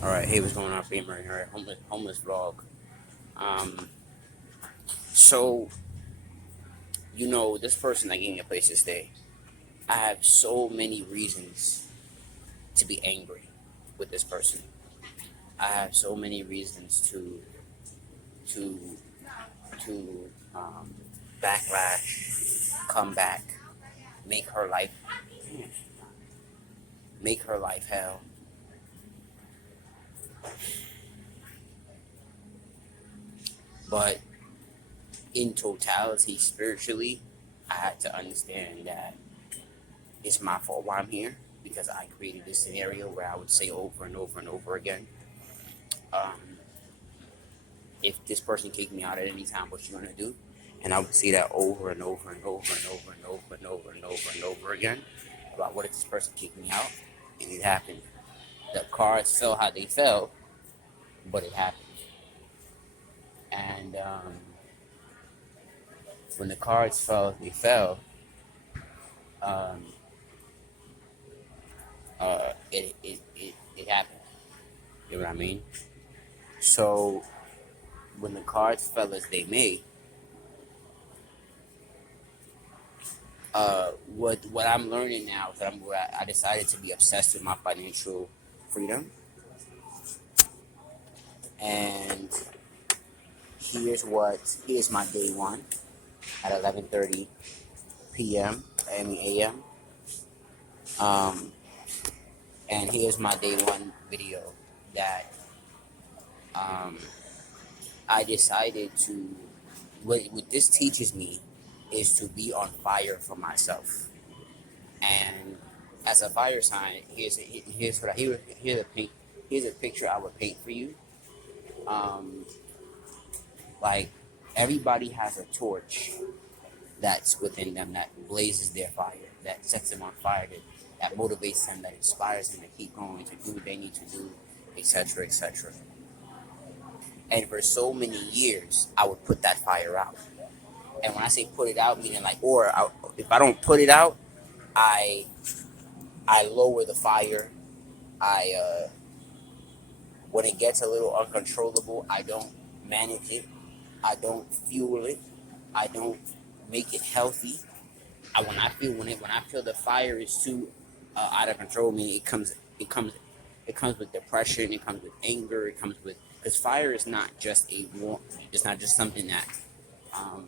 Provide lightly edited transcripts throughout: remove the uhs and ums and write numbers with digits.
All right, hey, what's going on, Famer? All right, homeless vlog. Um, so this person that gave me a place to stay. I have so many reasons to be angry with this person. I have so many reasons to to backlash, come back, make her life, make her life hell. But in totality, spiritually, I had to understand that it's my fault why I'm here because I created this scenario where I would say over and over and over again, um, if this person kicked me out at any time, what you gonna do? And I would say that over and over and over and over and over and over and over and over again about what if this person kicked me out, and it happened. The cards fell how they fell, but it happened. And when the cards fell, they fell. Um, it happened. You know what I mean? So when the cards fell as they may, what I'm learning now is that I decided to be obsessed with my financial freedom, and here's my day one at 11:30 p.m. I mean a.m. Um, and here's my day one video that um, I decided to. What this teaches me is to be on fire for myself. And as a fire sign, here's what I here's a picture I would paint for you. Um, like everybody has a torch that's within them that blazes their fire, that sets them on fire, that motivates them, that inspires them to keep going, to do what they need to do, etc., etc. And for so many years, I would put that fire out. And when I say put it out, meaning if I don't put it out, I I lower the fire. I When it gets a little uncontrollable, I don't manage it. I don't fuel it. I don't make it healthy. When I feel the fire is too out of control, I mean it comes with depression. It comes with anger. It comes with because fire is not just a warm. It's not just something um,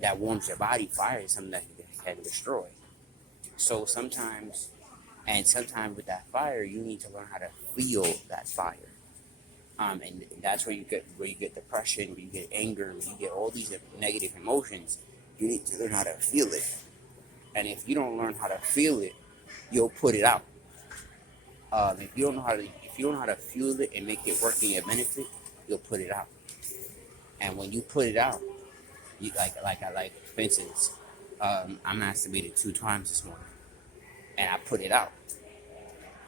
that warms your body. Fire is something that can destroy. So sometimes with that fire, you need to learn how to feel that fire. And that's where you get depression, where you get anger, where you get all these negative emotions. You need to learn how to feel it. And if you don't learn how to feel it, you'll put it out. If you don't know how to feel it and make it work in your benefit, you'll put it out. And when you put it out, you for instance, I masturbated 2 times this morning, and I put it out.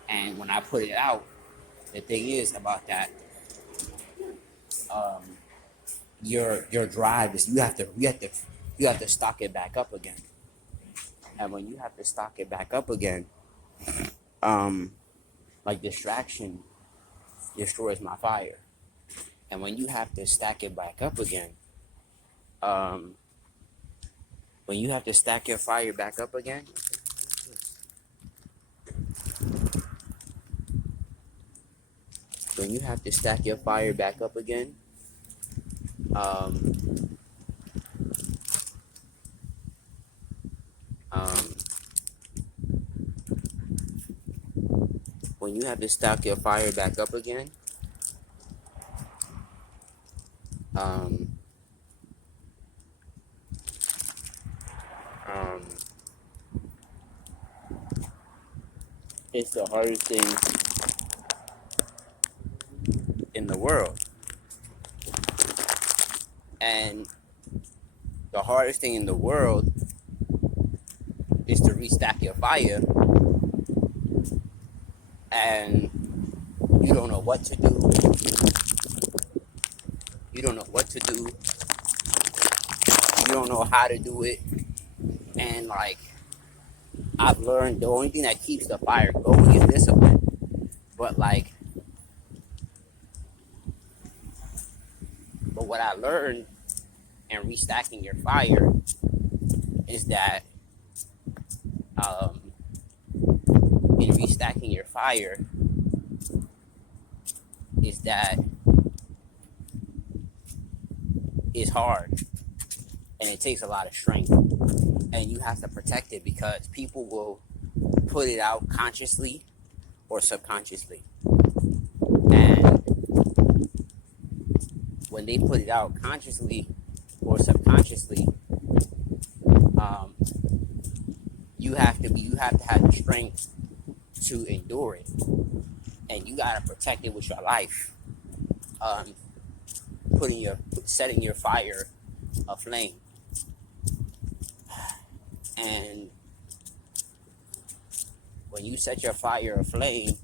And when I put it out, the thing is about that, um, your drive is you have to stock it back up again. And when you have to stock it back up again, um, like distraction destroys my fire. And when you have to stack it back up again, um, when you have to stack your fire back up again, when you have to stack your fire back up again, um, um, when you have to stack your fire back up again, um, um, it's the hardest thing in the world. And the hardest thing in the world is to restack your fire, and you don't know what to do. You don't know what to do. You don't know how to do it. And like I've learned, the only thing that keeps the fire going is discipline. But like what I learned in restacking your fire is that um, in restacking your fire is that it's hard and it takes a lot of strength, and you have to protect it because people will put it out consciously or subconsciously, and when they put it out consciously or subconsciously, um, you have to have the strength to endure it, and you gotta protect it with your life. Um, setting your fire aflame, and when you set your fire aflame,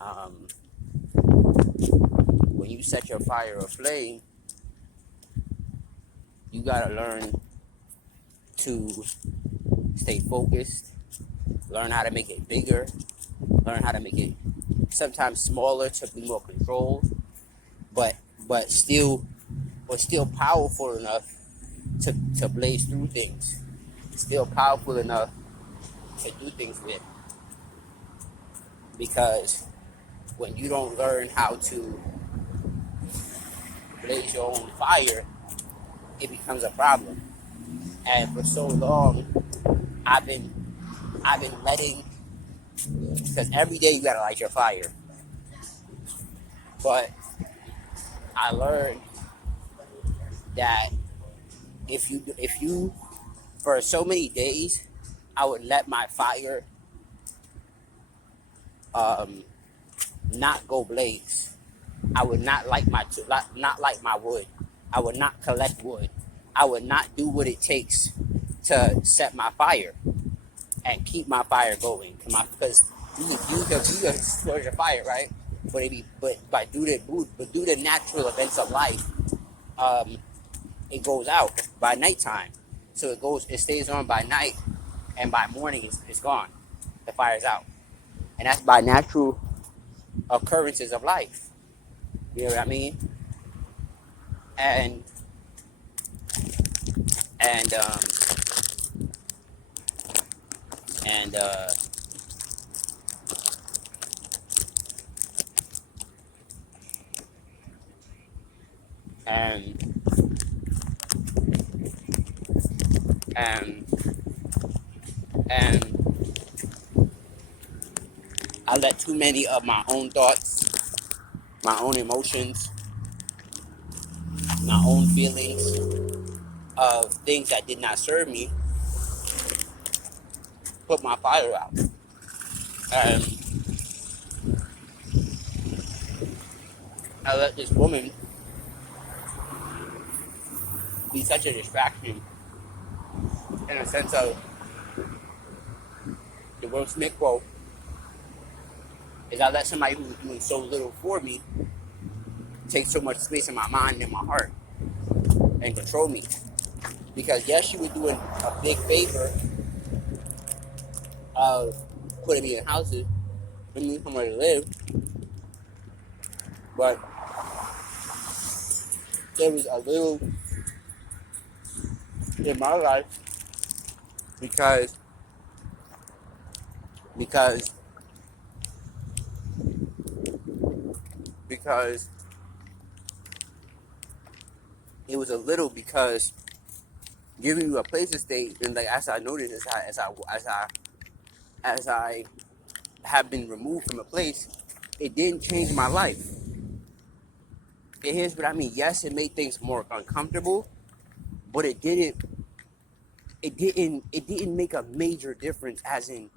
um, when you set your fire aflame, you gotta learn to stay focused, learn how to make it bigger, learn how to make it sometimes smaller to be more controlled, but but still powerful enough to blaze through things, still powerful enough to do things with. Because when you don't learn how to blaze your own fire, it becomes a problem. And for so long, I've been letting, because every day you gotta light your fire. But I learned that if you for so many days, I would let my fire not go blaze. I would not light my wood. I would not collect wood. I would not do what it takes to set my fire and keep my fire going. Because you can explore your fire, right? But due to natural events of life, it goes out by nighttime. So it stays on by night, and by morning it's gone. The fire's out, and that's by natural occurrences of life. You know what I mean? And and um and and and and I let too many of my own thoughts, my own emotions, my own feelings of things that did not serve me put my fire out. And I let this woman be such a distraction in a sense of the Will Smith quote is I let somebody who's doing so little for me take so much space in my mind and my heart and control me. Because yes, she was doing a big favor of putting me in houses, giving me somewhere to live, but there was a little in my life because it was a little because giving you a place to stay, and like as I noticed, as I have been removed from a place, it didn't change my life. And here's what I mean. Yes, it made things more uncomfortable, but it didn't make a major difference as in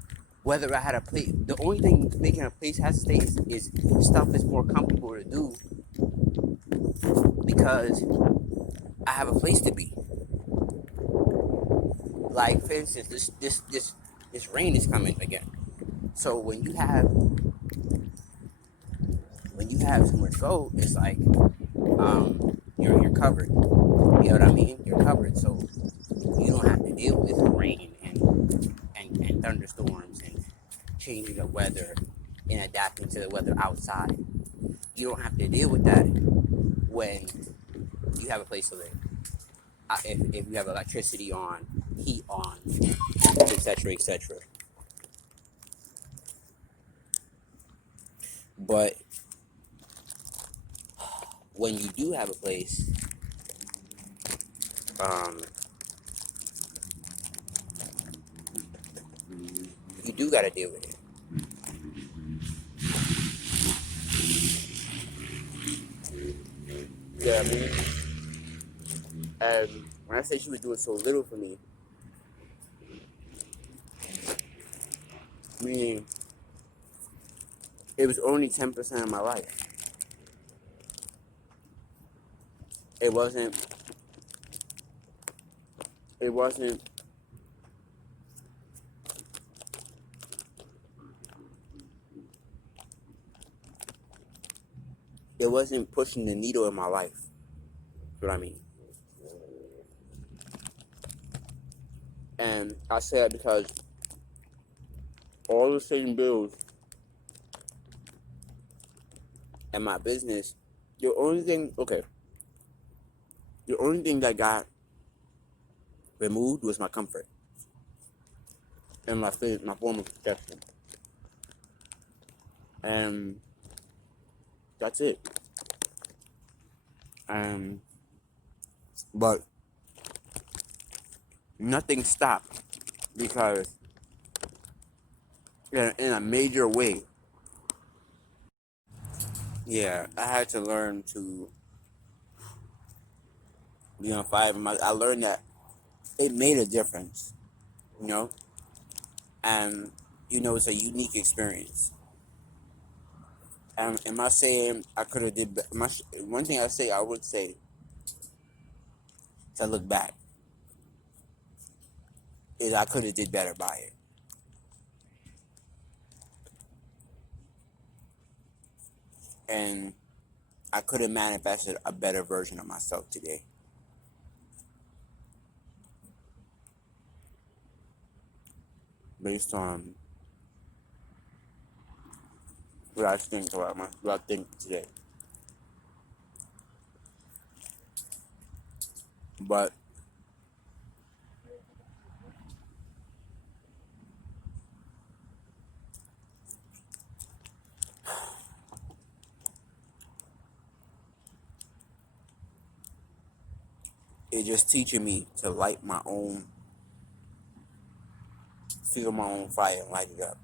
whether I had a place. The only thing making a place hesitate is stuff that's more comfortable to do because I have a place to be. Like for instance, this rain is coming again. So when you have somewhere to go, it's like you're covered. You know what I mean? You're covered, so you don't have to deal with rain and thunderstorms and changing the weather and adapting to the weather outside. you don't have to deal with that when you have a place to live. If you have electricity on, heat on, etc., etc. But when you do have a place, um, you do got to deal with it. Yeah, I mean, and when I say she was doing so little for me, meaning it was only 10% of my life. It wasn't. It wasn't. It wasn't pushing the needle in my life. That's what I mean. And I say that because all the same bills and my business, the only thing, okay, the only thing that got removed was my comfort and my form of protection. And that's it. Um, but nothing stopped because in a major way, yeah, I had to learn to be on fire. I learned that it made a difference, you know, and it's a unique experience. And am I saying I could have did? One thing I would say, to look back, is I could have did better by it, and I could have manifested a better version of myself today, based on what I think today. But it's just teaching me to feel my own fire and light it up.